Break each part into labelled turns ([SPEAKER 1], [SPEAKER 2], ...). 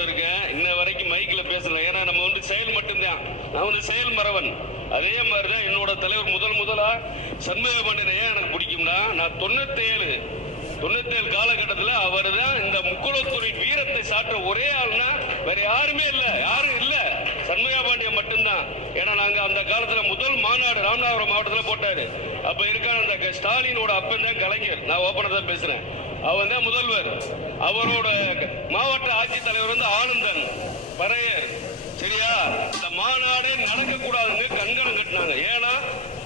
[SPEAKER 1] கூட இருக்கேன். இன்ன வரைக்கும் மைக்ல பேசல. ஏன்னா நம்ம வந்து செயல் மட்டும்தான். நான் வந்து செயல் மறவன். அதே மாதிரிதான் என்னோட தலைவர் முதல் முதலா சண்முக பாண்டியன் ஏன் எனக்கு பிடிக்கும்னா நான் தொண்ணூத்தேழு தொண்ணூத்தேழு காலகட்டத்தில் அவர் தான் இந்த முக்குளத்துறை வீரத்தை சாற்ற ஒரே ஆள்னா வேற யாருமே இல்லை. யாரும் இல்லை. சண்முகா பாண்டியன் மட்டும்தான். ஏன்னா நாங்க அந்த காலத்துல முதல் மாநாடு ராமநாதபுரம் மாவட்டத்தில் போட்டாரு. அப்ப இருக்கான அந்த க- ஸ்டாலினோட அப்பன் தான் கலைஞர். நான் ஓப்பனாக தான் பேசுறேன். அவர் தான் முதல்வர். அவரோட மாவட்ட ஆட்சித்தலைவர் வந்து ஆனந்தன். பறையர். சரியா? இந்த மாநாடே நடக்க கூடாதுன்னு கங்கணம் கட்டினாங்க. ஏன்னா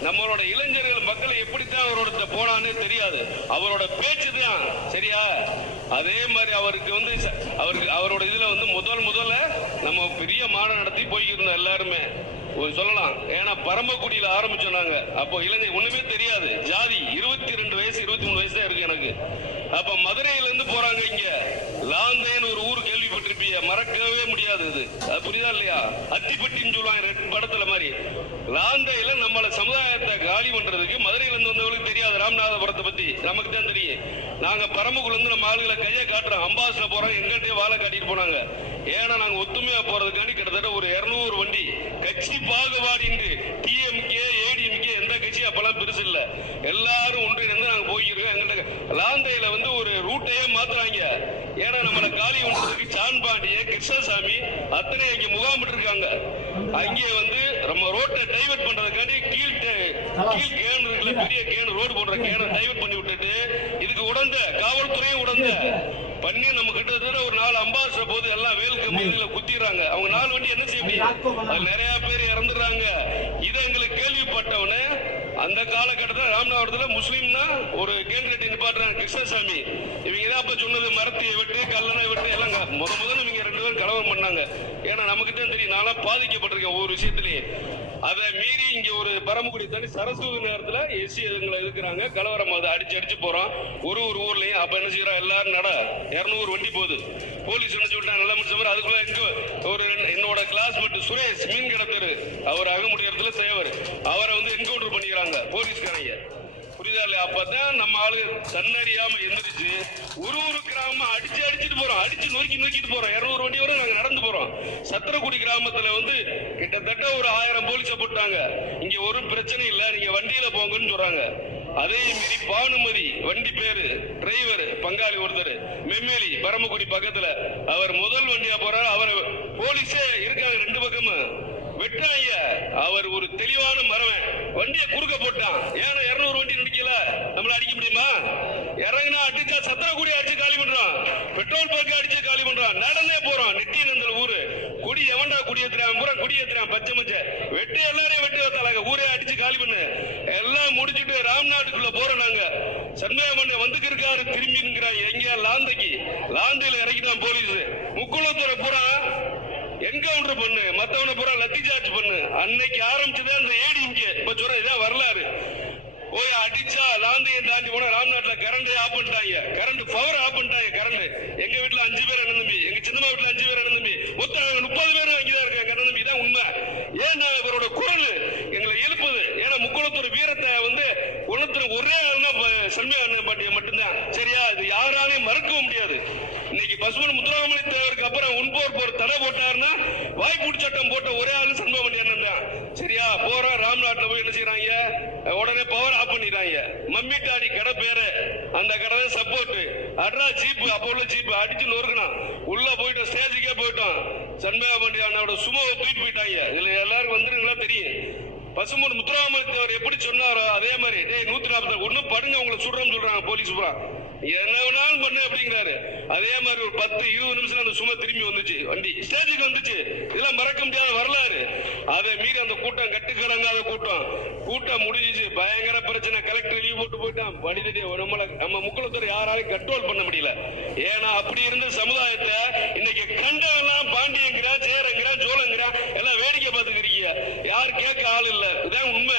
[SPEAKER 1] நம்மளோட இளைஞர்கள் மக்கள் எப்படித்தான் அவரோட போனான்னு தெரியாது. அவரோட பேச்சு தான். சரியா? அதே மாதிரி அவருக்கு வந்து அவருக்கு அவரோட இதுல வந்து முதல் முதல்ல நம்ம பெரிய மாநாடு நடத்தி போய்க்கிருந்தோம் எல்லாருமே. சொல்லலாம். ஏன்னா பரமக்குடியில ஆரம்பிச்சோம் நாங்க. அப்போ இலங்கை ஒண்ணுமே தெரியாது. ஜாதி இருபத்தி ரெண்டு வயசு இருபத்தி மூணு வயசு தான் இருக்கு எனக்கு. அப்ப மதுரையில இருந்து போறாங்க இங்க. லாந்தேன்னு ஒரு ஊர் கேள்விப்பட்டிருப்பீங்க. மறக்கவே முடியாது இது. அது புரியுதா இல்லையா? அத்திப்பட்டின்னு சொல்லுவாங்க ரெண்டு படத்துல மாதிரி. லாந்தையில நம்மள சமுதாயத்தை காலி பண்றதுக்கு மதுரையில இருந்து வந்தவங்களுக்கு தெரியாது. ராமநாதபுரத்தை பத்தி. நமக்கு தான் தெரியும். நாங்க பரம்புக்குள்ள இருந்து நம்ம ஆளுகளை கையை காட்டுறோம். அம்பாசில போறோம் எங்கிட்டே வாழை காட்டிட்டு போனாங்க. ஏன்னா நாங்க ஒத்துமையா போறதுக்காண்டி கிட்ட எல்லாரும் ஒன்றிணைந்து நாங்க போய்க்கிறோம் எங்கள்கிட்ட லாந்தையில வந்து ஒரு ரூட்டையே மாத்துறாங்க. ஏன்னா நம்மள காலி பண்றதுக்கு சான் பாண்டிய கிருஷ்ணசாமி அத்தனை இங்க முகாமிட்டு இருக்காங்க அங்கே வந்து நம்ம ரோட்டை டைவர்ட் பண்றதுக்காண்டி கீழ் கீழ் கேன் இருக்குல்ல பெரிய கேன் ரோடு போடுற கேனை டைவர்ட் பண்ணி விட்டுட்டு இதுக்கு உடந்த காவல்துறையும் உடந்த பண்ணி நம்ம கிட்டத்தட்ட ஒரு நாலு அம்பாசிடர் போது எல்லாம் வேலுக்கு மயில குத்திடுறாங்க. அவங்க நாலு வண்டி என்ன செய்ய முடியும்? நிறைய பேர் இறந்துடுறாங்க. இதை எங்களுக்கு கேள்விப்பட்டவனே அந்த காலகட்டத்தில் ராமநாதபுரத்தில் முஸ்லீம்னா ஒரு கேண்டிடேட் நிப்பாட்டுறாங்க கிருஷ்ணசாமி. இவங்க தான் அப்போ சொன்னது மரத்தையை விட்டு கல்லணை விட்டு எல்லாம் முத முதல்ல இவங்க ரெண்டு பேரும் கலவரம் பண்ணாங்க. ஏன்னா நமக்கு தான் தெரியும் நான்லாம் பாதிக்கப்பட்டிருக்கேன் ஒவ்வொரு விஷயத்துலையும். அதை மீறி இங்க ஒரு பரமக்குடி தண்ணி சரஸ்வதி நேரத்துல எஸ்சி எதுங்களை இருக்கிறாங்க கலவரம். அதை அடிச்சு அடிச்சு போறோம் ஒரு ஒரு ஊர்லயும் அப்ப என்ன செய்யறோம் எல்லாரும் நட இரநூறு வண்டி போகுது. போலீஸ் என்ன சொல்லிட்டாங்க? நல்ல முடிச்சவர் அதுக்குள்ள எங்க ஒரு ரெண்டு- என்னோட கிளாஸ்மேட் சுரேஷ் மீன் கடத்தரு. அவர் அகமுடி இடத்துல சேவர். அவரை வந்து என்கவுண்டர் பண்ணிக்கிறாங்க போலீஸ்காரங்க. புரியுதா இல்லையா? அப்பதான் நம்ம ஆளுங்க தன்னறியாம எந்திரிச்சு ஒரு ஒரு கிராமம் அடிச்சு அடிச்சுட்டு போறோம். அடிச்சு நோக்கி நோக்கிட்டு போறோம். இருநூறு வண்டி வரை நாங்க நடந்து போறோம். சத்திரக்குடி கிராமத்துல வந்து கிட்டத்தட்ட ஒரு ஆயிரம் போலீஸ போட்டாங்க. இங்க ஒரு பிரச்சனை இல்ல. நீங்க வண்டியில போங்கன்னு சொல்றாங்க. அதே மீறி பானுமதி வண்டி பேரு டிரைவர் பங்காளி ஒருத்தர் மெம்மேலி பரமக்குடி பக்கத்துல. அவர் முதல் வண்டியா போறாரு. அவர் போலீஸே இருக்காங்க ரெண்டு பக்கமும். வெட்டாங்க அவர் ஒரு தெளிவான மரவன். வண்டியை குறுக்க போட்டான். ஏன்னா இருநூறு வண்டி நிக்கல நம்மள அடிக்க முடியுமா? இறங்கினா அடிச்சா சத்திரக்குடி அடிச்சு காலி பண்றான். பெட்ரோல் பங்க் அடிச்சு காலி பண்றான். நடந்தே போறோம் அந்த ஊரு. குடி எவன்டா குடி ஏத்துறான்? பூரா குடி ஏத்துறான். பச்சை மச்சை வெட்டு எல்லாரையும் வெட்டி வைத்தாங்க ஊரே அடிச்சு காலி பண்ணு. எல்லாம் முடிச்சுட்டு ராம்நாட்டுக்குள்ள போறோம் நாங்க. சண்முகமண்டை வந்துக்கு இருக்காரு. திரும்பிங்கிறான். எங்க? லாந்தைக்கு லாந்தையில இறக்கிட்டான் போலீஸ். முக்குளத்துறை பூரா என்கவுண்டர் பண்ணு. மத்தவனை பூரா லத்தி சார்ஜ் பண்ணு. அன்னைக்கு ஆரம்பிச்சதே அந்த ஏடிஎம்கே சொல்ற இதான் வரலாறு. போய் அடிச்சா லாந்தையும் தாண்டி போனா ராம்நாட்டுல கரண்டே ஆஃப் பண்ணிட்டாங்க. கரண்ட் பவர் ஆஃப் பண்ணிட்டாங்க கரண்ட் எங்க வீட்டுல அஞ்சு பேர் அண்ணன் எங்க சின்னம்மா வீட்டுல அஞ்சு பேர் அண்ணன் மொத்தம் முப்பது பேரும் அங்கதான் இருக்காங்க அண்ணன் தான் உண்மை. ஏன்னா இவரோட குரல் எங்களை எழுப்புது. ஏன்னா முக்குளத்தூர் வீரத்தை வந்து குணத்துல ஒரே ஆள்னா செல்வி அண்ணன் பாட்டிய மட்டும்தான். சரியா? இது யாராலையும் மறுக்கவும் முடியாது. இன்னைக்கு பசுமன் முத்துராமலை தேவருக்கு அப்புறம் உன்போர் போர் தடை போட்டாருன்னா வாய்ப்பூடி சட்டம் போட்ட ஒரே ஆளு சண்முகமணி அண்ணன் தான். சரியா? போற ராம்நாட்ல போய் என்ன செய்யறாங்க உடனே பவர் ஆஃப் பண்ணிடுறாங்க. மம்மிட்டாடி கடை பேரு. அந்த கடை தான் சப்போர்ட் அட்ரா ஜீப் அப்போ உள்ள ஜீப் அடிச்சு நொறுக்கணும் உள்ள போயிட்டோம் ஸ்டேஜுக்கே போயிட்டோம் சண்முகமணி அண்ணாவோட சுமவை தூக்கி போயிட்டாங்க. இதுல எல்லாருக்கும் வந்துருங்களா தெரியும். பசுமன் முத்துராமலிங்கத்தவர் எப்படி சொன்னாரோ அதே மாதிரி. டேய் நூத்தி நாற்பத்தி ஒன்னும் படுங்க உங்களை சுடுறோம்னு சொல்றாங்க போலீஸ் பூரா என்ன வேணாலும் பண்ணு அப்படிங்கிறாரு. அதே மாதிரி ஒரு பத்து இருபது நிமிஷம் அந்த சும்மா திரும்பி வந்துச்சு. வண்டி ஸ்டேஜுக்கு வந்துச்சு. இதெல்லாம் மறக்க முடியாத அதை மீறி அந்த கூட்டம் கட்டுக்கடங்காத கூட்டம். கூட்டம் முடிஞ்சிச்சு. பயங்கர பிரச்சனை. கலெக்டர் லீவ் போட்டு போயிட்டான். வடிதடி நம்மள நம்ம முக்குளத்தூர் யாராலும் கண்ட்ரோல் பண்ண முடியல. ஏன்னா அப்படி இருந்த சமுதாயத்தை இன்னைக்கு கண்டவெல்லாம் பாண்டியங்கிறான் சேரங்கிறான் சோழங்கிறான் எல்லாம் வேடிக்கை பார்த்துக்கிறீங்க யார் கேட்க ஆள் இல்ல. இதான் உண்மை.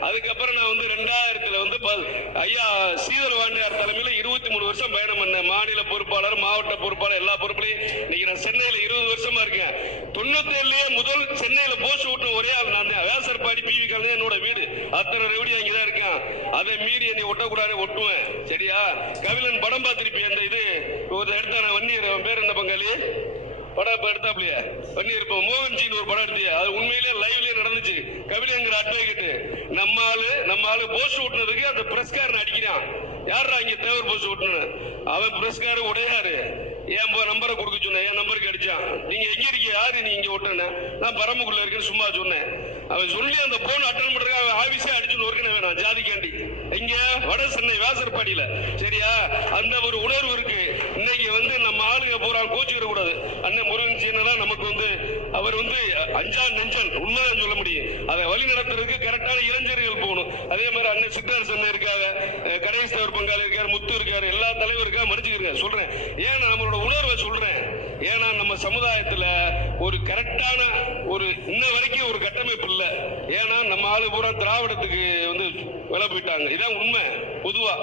[SPEAKER 1] அதுக்கப்புறம் நான் வந்து ரெண்டாயிரத்துல வந்து ப- ஐயா சீதர் வாண்டியார் தலைமையில இருபத்தி மூணு வருஷம் பயணம் பண்ணேன். மாநில பொறுப்பாளர் மாவட்ட பொறுப்பாளர் எல்லா பொறுப்புலையும் சந்தோஷமா இருக்கேன். தொண்ணூத்தி ஏழுலயே முதல் சென்னையில போஸ் விட்ட ஒரே ஆள் நான் தான். வேசர்பாடி பிவி காலனி என்னோட வீடு. அத்தனை ரெவடி அங்கேதான் இருக்கான். அதை மீறி என்னை ஒட்டக்கூடாது ஒட்டுவேன். சரியா? கவிழன் படம் பார்த்திருப்பி அந்த இது? ஒரு எடுத்தான வன்னியர் பேர் என்ன பங்காளி? படம் இப்ப எடுத்தாப்லையே பண்ணியிருப்போம் மோகன்ஜின்னு ஒரு படம் எடுத்தியா? அது உண்மையிலே லைவ்லயே நடந்துச்சு. கவிழங்கிற அட்வொகேட் நம்ம ஆளு நம்ம ஆளு போஸ்ட் ஓட்டுனதுக்கு அந்த பிரஸ்காரன் அடிக்கிறான். யாரா இங்க தேவர் போஸ்ட் ஓட்டுன அவன் பிரஸ்கார உடையாரு. ஏன் போ நம்பரை கொடுக்க சொன்னேன். என் நம்பருக்கு அடிச்சான் நீங்க எங்க இருக்கீங்க? யாரு நீ இங்க விட்டேன்னு நான் பரமக்குள்ள இருக்கேன்னு சும்மா சொன்னேன். அவன் சொல்லி அந்த போன் அட்டன் பண்றதுக்கு அவன் ஆபீஸே அடிச்சு நொறுக்கின வேணாம் ஜாதிக்காண்டி இங்க வட சென்னை வேசர்பாடியில சரியா? அந்த ஒரு உணர்வு இருக்கு. இன்னைக்கு வந்து நம்ம ஆளுங்க பூரா கோச்சிக்கிற கூடாது அண்ணன் முருகன் சீனதான் நமக்கு வந்து அவர் வந்து அஞ்சான் நெஞ்சன் உண்மைதான் சொல்ல முடியும். அதை வழி நடத்துறதுக்கு கரெக்டான இளைஞர்கள் போகணும். அதே மாதிரி அண்ணன் சித்தார் சென்னை இருக்காங்க கடைசி தேவர் பங்காளி இருக்காரு முத்து இருக்காரு எல்லா தலைவருக்காக மடிச்சுக்கிறங்க சொல்றேன். ஏன்னா நம்மளோட உணர்வை சொல்றேன். ஏன்னா நம்ம சமுதாயத்துல ஒரு கரெக்டான ஒரு இன்ன வரைக்கும் ஒரு கட்டமைப்பு இல்லை. ஏன்னா நம்ம ஆளு பூரா திராவிடத்துக்கு வந்து விலை போயிட்டாங்க. இதான் உண்மை. பொதுவா.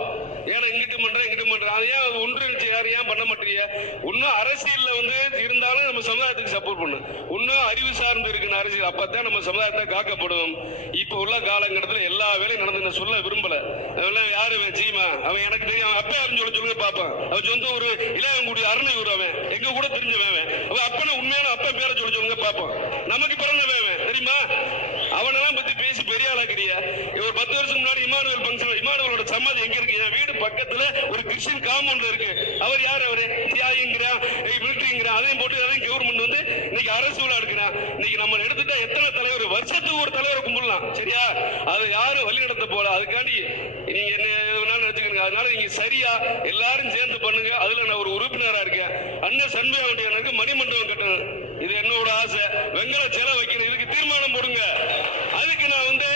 [SPEAKER 1] ஏன்னா இங்கிட்டு பண்ற இங்கிட்டு பண்ற. அது ஏன் ஒன்றிணைச்சு யாரும் ஏன் பண்ண மாட்டீங்க? இன்னும் அரசியல்ல வந்து இருந்தாலும் நம்ம சமுதாயத்துக்கு சப்போர்ட் பண்ணு. இன்னும் அறிவு சார்ந்து இருக்கிற அரசியல் அப்பதான் நம்ம சமுதாயத்தை காக்கப்படும். இப்ப உள்ள காலகட்டத்தில் எல்லா வேலையும் நடந்து நான் சொல்ல விரும்பல. அதெல்லாம் யாரு இவன் சீமா? அவன் எனக்கு தெரியும். அவன் அப்பே யாருன்னு சொல்ல சொல்லுங்க பாப்பான் அவன் சொந்த ஒரு இளையங்குடி அருணையூர் அவன். எங்க கூட தெரிஞ்சவன் அவன். அப்பனை உண்மையான அப்ப பேரை சொல்ல சொல்லுங்க பாப்பான் நமக்கு பிறந்தவன் அவன். தெரியுமா? அவனெல்லாம் பத்தி பேசி பெரிய ஆளாக்கிறியா? ஒரு பத்து வருஷம் முன்னாடி இமானுவல் ஃபங்க்ஷன் இமானுவேலோட சமாதி எங்க இருக்கு? என் வீடு பக்கத்துல ஒரு கிறிஸ்டின் காம்பவுண்ட் இருக்கு. அவர் யார் அவரு? தியாகிங்கிறா மிலிட்டரிங்கிறான் அதையும் போட்டு அதையும் கவர்மெண்ட் வந்து இன்னைக்கு அரசு விழா எடுக்கிறான் இன்னைக்கு நம்ம எடுத்துட்டா எத்தனை தலைவர்? வருஷத்துக்கு ஒரு தலைவரை கும்பிடலாம். சரியா? அதை யாரும் வழி நடத்த போல. அதுக்காண்டி நீங்க என்ன எது வேணாலும் அதனால நீங்க சரியா எல்லாரும் சேர்ந்து பண்ணுங்க. அதுல நான் ஒரு உறுப்பினரா இருக்கேன். அண்ணன் சண்பையாவுடைய எனக்கு மணிமண்டபம் கட்டணும். இது என்னோட ஆசை. வெங்கல சிலை வைக்கணும். இதுக்கு தீர்மானம் போடுங்க. அதுக்கு நான் வந்து